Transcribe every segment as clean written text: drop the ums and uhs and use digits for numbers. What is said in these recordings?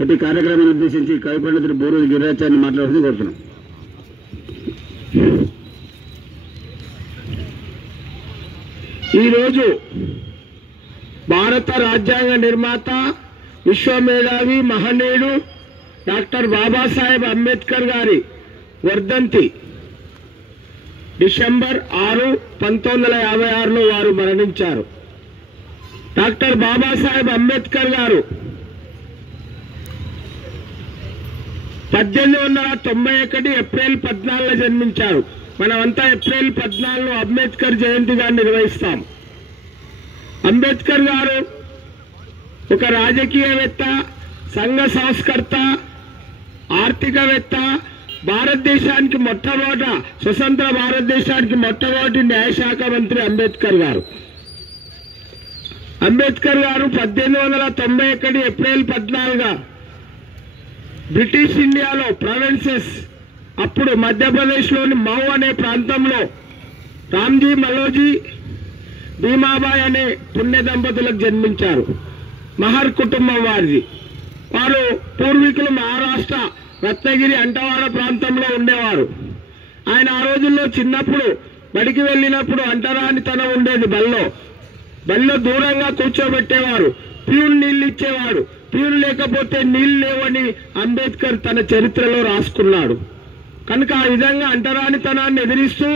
ప్రతి కార్యక్రమాన్ని ఉద్దేశించి కవి పండితుడు బూరూరి గిరిరాజాన్ని మాట్లాడుతూ కోరుతున్నాం. ఈరోజు భారత రాజ్యాంగ నిర్మాత విశ్వమేధావి మహనీయుడు డాక్టర్ బాబాసాహెబ్ అంబేద్కర్ గారి వర్ధంతి డిసెంబర్ 6, 1956లో వారు మరణించారు. డాక్టర్ బాబాసాహెబ్ అంబేద్కర్ గారు 1891 ఏప్రిల్ 14 జన్మించారు. మనమంతా ఏప్రిల్ 14 అంబేద్కర్ జయంతిగా నిర్వహిస్తాం. అంబేద్కర్ గారు ఒక రాజకీయవేత్త, సంఘ సంస్కర్త, ఆర్థికవేత్త, భారతదేశానికి స్వతంత్ర భారతదేశానికి మొట్టమొదటి న్యాయశాఖ మంత్రి అంబేద్కర్ గారు. అంబేద్కర్ గారు 1891 ఏప్రిల్ 14 బ్రిటిష్ ఇండియాలో ప్రావిన్సెస్, అప్పుడు మధ్యప్రదేశ్లోని మౌ అనే ప్రాంతంలో రామ్జీ మలోజీ భీమాబాయ్ అనే పుణ్య దంపతులకు జన్మించారు. మహర్ కుటుంబం వారిది. వారు పూర్వీకులు మహారాష్ట్ర రత్నగిరి అంటవాడ ప్రాంతంలో ఉండేవారు. ఆయన ఆ రోజుల్లో చిన్నప్పుడు బడికి వెళ్ళినప్పుడు అంటరానితనం ఉండేది. బల్లో దూరంగా కూర్చోబెట్టేవారు. ప్యూన్ నీళ్ళు ఇచ్చేవాడు. ప్యూన్ లేకపోతే నీళ్లు లేవని అంబేద్కర్ తన చరిత్రలో రాసుకున్నాడు. కనుక ఆ విధంగా అంటరానితనాన్ని ఎదిరిస్తూ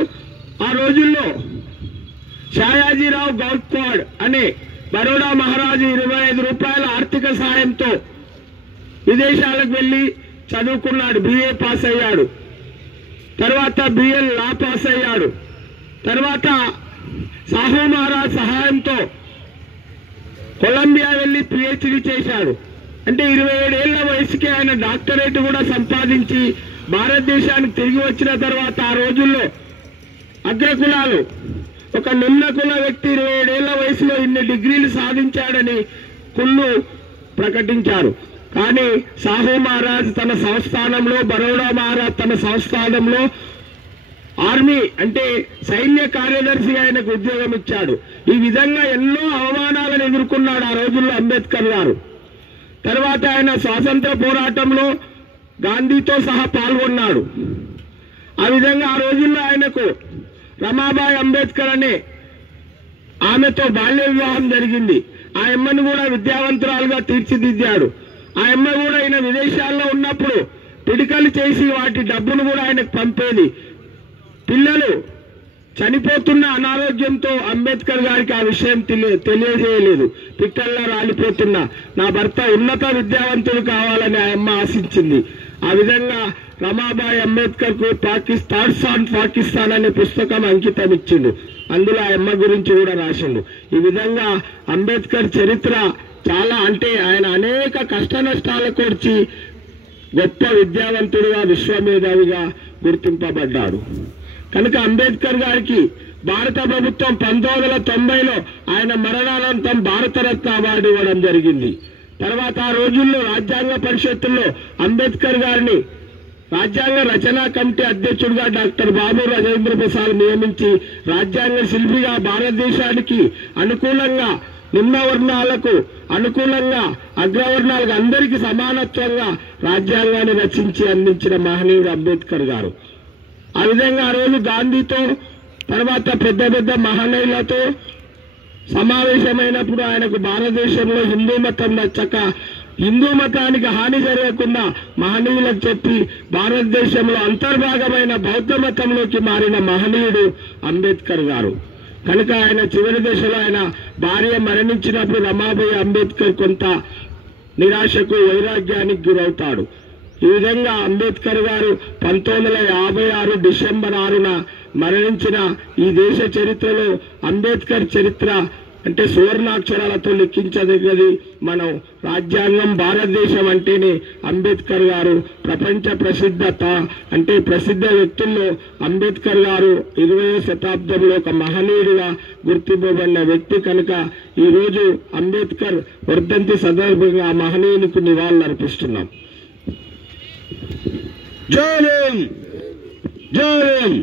ఆ రోజుల్లో షాయాజీరావు గౌడ్వాడ్ అనే బరోడా మహారాజు 25 రూపాయల ఆర్థిక సాయంతో విదేశాలకు వెళ్లి చదువుకున్నాడు. BA పాస్ అయ్యాడు. తర్వాత BL లా పాస్ అయ్యాడు. తర్వాత సాహు మహారాజ్ సహాయంతో కొలంబియా వెళ్లి PhD చేశాడు. అంటే 27 ఏళ్ల వయసుకే ఆయన డాక్టరేట్ కూడా సంపాదించి భారతదేశానికి తిరిగి వచ్చిన తర్వాత ఆ రోజుల్లో అగ్రకులాలు ఒక నిమ్న కుల వ్యక్తి 27 ఏళ్ల వయసులో ఇన్ని డిగ్రీలు సాధించాడని కుళ్ళు ప్రకటించారు. కానీ సాహు మహారాజ్ తన సంస్థానంలో, బరోడా మహారాజ్ తన సంస్థానంలో ఆర్మీ అంటే సైన్య కార్యదర్శి ఆయనకు ఉద్యోగం ఇచ్చాడు. ఈ విధంగా ఎన్నో అవమానాలను ఎదుర్కొన్నాడు ఆ రోజుల్లో అంబేద్కర్ గారు. తర్వాత ఆయన స్వాతంత్ర పోరాటంలో గాంధీతో సహా పాల్గొన్నాడు. ఆ విధంగా ఆ రోజుల్లో ఆయనకు రమాబాయి అంబేద్కర్ అనే ఆమెతో బాల్య వివాహం జరిగింది. ఆ అమ్మను కూడా విద్యావంతురాలుగా తీర్చిదిద్దాడు. ఆ అమ్మ కూడా ఆయన విదేశాల్లో ఉన్నప్పుడు పిడికలు చేసి వాటి డబ్బును కూడా ఆయనకు పంపేది. పిల్లలు చనిపోతున్న అనారోగ్యంతో అంబేద్కర్ గారికి ఆ విషయం తెలియజేయలేదు. పిట్టల్లా రాలిపోతున్నా నా భర్త ఉన్నత విద్యావంతుడు కావాలని ఆ అమ్మ ఆశించింది. ఆ విధంగా రమాబాయి అంబేద్కర్ కు థాట్స్ ఆన్ పాకిస్తాన్ అనే పుస్తకం అంకితం ఇచ్చిండు. అందులో ఆ అమ్మ గురించి కూడా రాసిండు. ఈ విధంగా అంబేద్కర్ చరిత్ర చాలా, అంటే ఆయన అనేక కష్ట నష్టాలు కోర్చి గొప్ప విద్యావంతుడిగా, విశ్వమేధావిగా గుర్తింపబడ్డాడు. కనుక అంబేద్కర్ గారికి భారత ప్రభుత్వం 1990లో ఆయన మరణానంతరం భారతరత్న అవార్డు ఇవ్వడం జరిగింది. తర్వాత ఆ రోజుల్లో రాజ్యాంగ పరిషత్తుల్లో అంబేద్కర్ గారిని రాజ్యాంగ రచనా కమిటీ అధ్యక్షుడిగా డాక్టర్ బాబు రాజేంద్ర ప్రసాద్ నియమించి రాజ్యాంగ శిల్పిగా భారతదేశానికి అనుకూలంగా నిమ్న వర్ణాలకు అనుకూలంగా అగ్రవర్ణాలకు అందరికీ సమానత్వంగా రాజ్యాంగాన్ని రచించి అందించిన మహనీయుడు అంబేద్కర్ గారు. ఆ విధంగా ఆ రోజు గాంధీతో తర్వాత పెద్ద పెద్ద మహనీయులతో సమావేశమైనప్పుడు ఆయనకు భారతదేశంలో హిందూ మతం నచ్చక హిందూ మతానికి హాని జరగకుండా మహనీయులకు చెప్పి భారతదేశంలో అంతర్భాగమైన బౌద్ధ మతంలోకి మారిన మహనీయుడు అంబేద్కర్ గారు. కనుక ఆయన చివరి దశలో ఆయన భార్య మరణించినప్పుడు రమాబాయి అంబేద్కర్ కొంత నిరాశకు, వైరాగ్యానికి గురవుతాడు. ఈ విధంగా అంబేద్కర్ గారు 1956 డిసెంబర్ 6న మరణించిన ఈ దేశ చరిత్రలో అంబేద్కర్ చరిత్ర అంటే సువర్ణాక్షరాలతో లిఖించదగ్గది. మనం రాజ్యాంగం, భారతదేశం అంటేనే అంబేద్కర్ గారు ప్రపంచ ప్రసిద్ధ వ్యక్తుల్లో అంబేద్కర్ గారు 20వ శతాబ్దంలో ఒక మహనీయుడిగా గుర్తింపబడిన వ్యక్తి. కనుక ఈరోజు అంబేద్కర్ వర్ధంతి సందర్భంగా ఆ మహనీయునికి నివాళులు అర్పిస్తున్నాం. జై భీమ్, జై భీమ్.